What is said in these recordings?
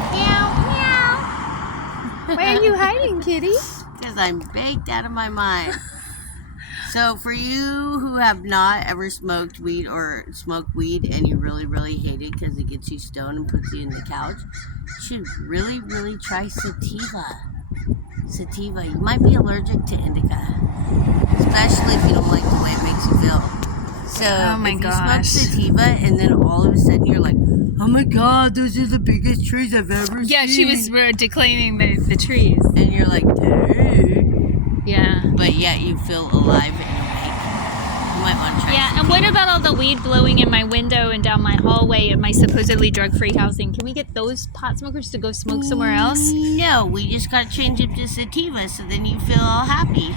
with? Meow. Why are you hiding, kitty? Because I'm baked out of my mind. So for you who have not ever smoked weed or smoked weed and you really, really hate it because it gets you stoned and puts you in the couch, you should really, really try Sativa. Sativa. You might be allergic to Indica, especially if you don't like the way it makes you feel. So oh my if you gosh. smoke Sativa and then all of a sudden you're like, oh my God, those are the biggest trees I've ever seen. Yeah, she was declaiming the trees. And you're like, dang. Yeah. But yet you feel alive and awake. You might want to try Yeah, Sativa. and what about all the weed blowing in my window and down my hallway at my supposedly drug-free housing? Can we get those pot smokers to go smoke somewhere else? No, we just got to change it to Sativa so then you feel all happy.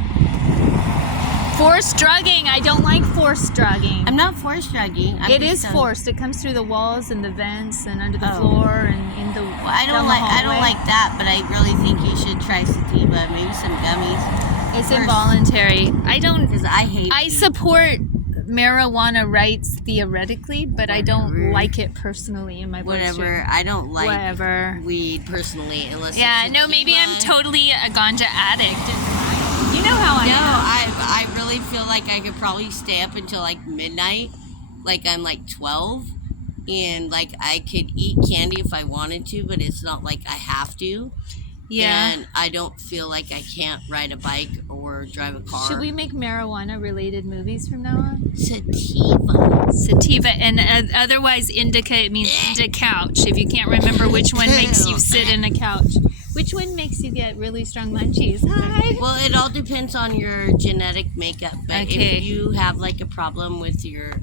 Forced drugging. I don't like forced drugging. I'm not forced drugging. It is forced. It comes through the walls and the vents and under the floor and in the. Well, I don't like that, but I really think you should try Sativa. Maybe some gummies. It's involuntary. I don't. Because I hate. I support marijuana rights theoretically, but I don't like it personally in my bloodstream. Whatever. I don't like weed personally unless. Yeah. It's no. Maybe I'm totally a ganja addict. You know how I am. No, I really feel like I could probably stay up until like midnight, like I'm like 12, and like I could eat candy if I wanted to, but it's not like I have to. Yeah. And I don't feel like I can't ride a bike or drive a car. Should we make marijuana-related movies from now on? Sativa. Sativa, and otherwise indica, it means into couch. If you can't remember which one makes you sit in a couch. Which one makes you get really strong munchies? Hi. Well, it all depends on your genetic makeup. But if you have like a problem with your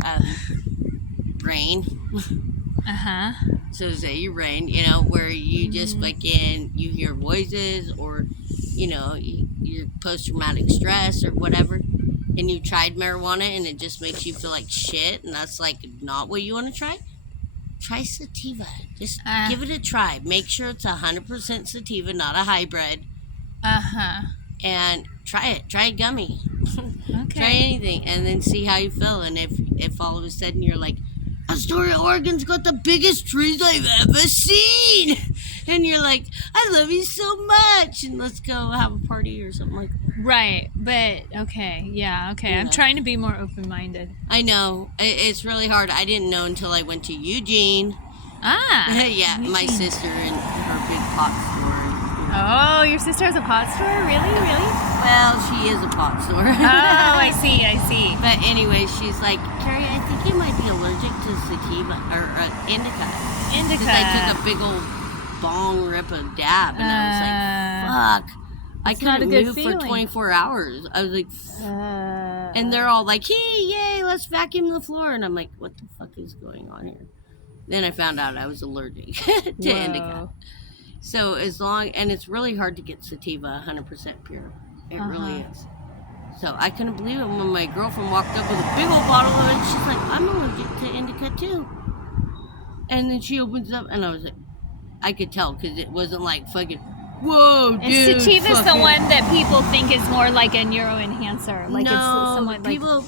brain, so say your brain, you know, where you just fucking you hear voices, or you know, you're post-traumatic stress or whatever, and you tried marijuana and it just makes you feel like shit, and that's like not what you want to try. Try Sativa. Just give it a try. Make sure it's 100% Sativa, not a hybrid. And try it. Try a gummy. Okay. Try anything, and then see how you feel. And if all of a sudden you're like, Astoria, Oregon's got the biggest trees I've ever seen, and you're like, I love you so much, and let's go have a party or something like that. Right, but okay, yeah, okay. Yeah. I'm trying to be more open-minded. I know. It's really hard. I didn't know until I went to Eugene. Yeah, Eugene. My sister and her big pot store. You know. Oh, your sister has a pot store? Really? Really? Well, she is a pot store. Oh, I see. But anyway, she's like, Carey, I think you might be allergic to Sativa or Indica. Indica. Because I took a big old bong rip of dab, and I was like, fuck. I couldn't move for 24 hours. I was like, and they're all like, hey, yay, let's vacuum the floor. And I'm like, what the fuck is going on here? Then I found out I was allergic to Indica. So and it's really hard to get Sativa 100% pure. It really is. So I couldn't believe it when my girlfriend walked up with a big old bottle of it. She's like, I'm allergic to Indica too. And then she opens it up, and I was like, I could tell because it wasn't like fucking, whoa, dude. And Sativa's the one that people think is more like a neuroenhancer. Like no, it's somewhat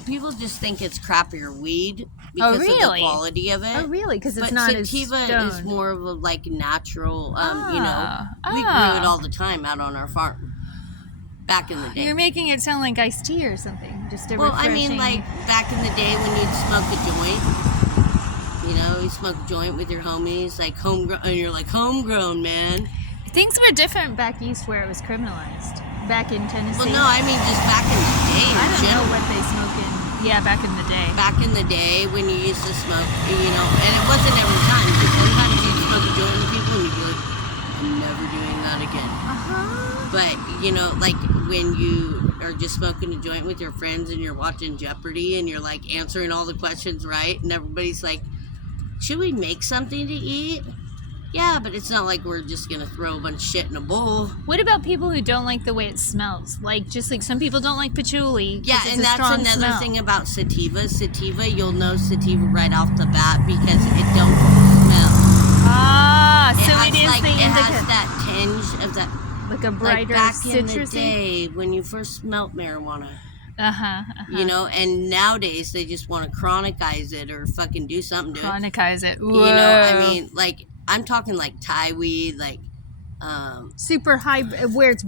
people just think it's crappier weed because of the quality of it. Oh, really? Because it's not Sativa as stoned. is more of a like natural. You know, we grew it all the time out on our farm. Back in the day. You're making it sound like iced tea or something. Just a well, refreshing... I mean, like back in the day when you'd smoke a joint. You know, you smoke a joint with your homies, like homegrown, and you're like, homegrown, man. Things were different back east where it was criminalized. Back in Tennessee. Well, no, I mean just back in the day. I don't know what they smoke in. Yeah, back in the day. Back in the day when you used to smoke, you know, and it wasn't every time. Because sometimes you'd smoke a joint with people and you'd be like, I'm never doing that again. But, you know, like when you are just smoking a joint with your friends and you're watching Jeopardy and you're like answering all the questions right, and everybody's like, should we make something to eat? Yeah, but it's not like we're just going to throw a bunch of shit in a bowl. What about people who don't like the way it smells? Like, just like some people don't like patchouli. Yeah, and that's another smell. thing about Sativa. Sativa, you'll know Sativa right off the bat because it don't smell. So it is like, the It indica. has that tinge of that. Like a brighter like back citrusy. in the day when you first smelt marijuana. You know, and nowadays they just want to chronicize it or fucking do something to Chronicize it. You know, I mean, like, I'm talking like Thai weed, like super high, where it's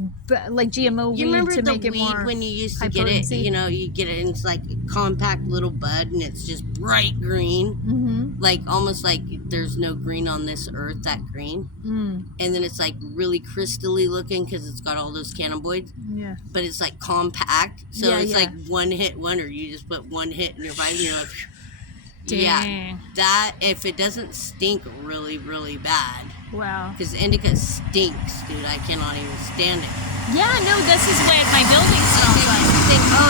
like GMO you weed remember to the make it weed more when you used to high get potency? it, you get it and it's like a compact little bud and it's just bright green. Mm-hmm. Like almost like there's no green on this earth, that green. And then it's like really crystally looking because it's got all those cannabinoids. Yeah. But it's like compact, so Yeah, it's yeah. like one hit wonder. You just put one hit in your pipe and you're like, Dang. yeah. That if it doesn't stink really, really bad. Wow. Because indica stinks, dude. I cannot even stand it. Yeah, no, this is what my building smells like.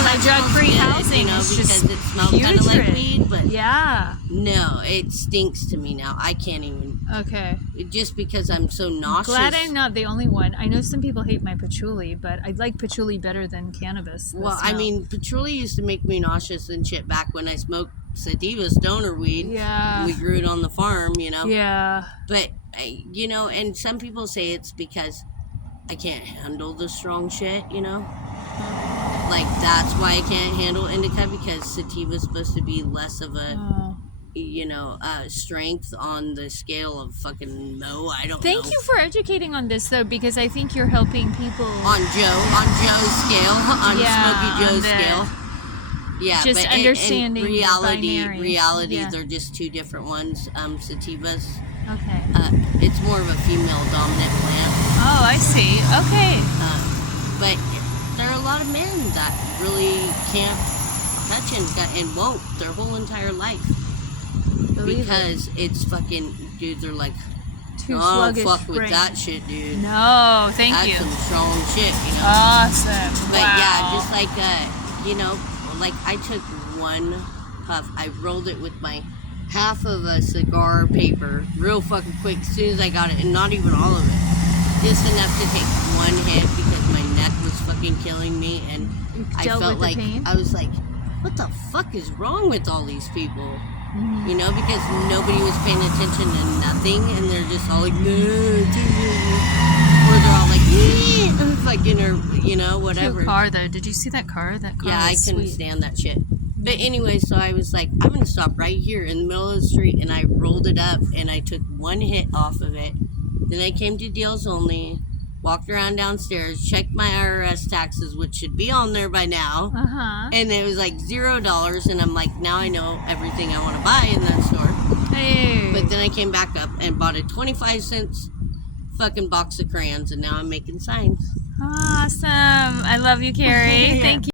My drug-free housing is because just it smells kind of like putrid. weed, but Yeah. no, it stinks to me now. I can't even. Okay. Just because I'm so nauseous. Glad I'm not the only one. I know some people hate my patchouli, but I like patchouli better than cannabis. Well, I mean, patchouli used to make me nauseous and shit back when I smoked Sativa stoner weed. Yeah. We grew it on the farm, Yeah. But, and some people say it's because I can't handle the strong shit, Like, that's why I can't handle indica, because sativa is supposed to be less of a, strength on the scale of fucking Mo. I don't know. Thank you for educating on this, though, because I think you're helping people. On Joe's scale, on Smokey Joe's scale. Yeah, just but understanding in reality, yeah. they're just two different ones. Sativas. Okay. It's more of a female dominant plant. Oh, I see. Okay. But there are a lot of men that really can't touch and won't their whole entire life. Because it's fucking, dude, they're like, too oh, sluggish fuck with brain. that shit, dude. No, thank That's you. some strong shit, Awesome. But wow. yeah, just like, like I took one puff, I rolled it with my half of a cigar paper, real fucking quick, as soon as I got it, and not even all of it. Just enough to take one hit because my neck was fucking killing me, and I felt like, I was like, what the fuck is wrong with all these people? Because nobody was paying attention to nothing, and they're just all like, no, or they're all like, fucking, or, whatever. Cute car, though. Did you see that car? That car yeah, I couldn't stand that shit. But anyway, so I was like, I'm going to stop right here in the middle of the street, and I rolled it up, and I took one hit off of it. Then I came to Deals Only, walked around downstairs, checked my IRS taxes, which should be on there by now. And it was like $0, and I'm like, now I know everything I want to buy in that store. Hey. But then I came back up and bought a 25-cent fucking box of crayons, and now I'm making signs. Awesome. I love you, Carey. Thank you.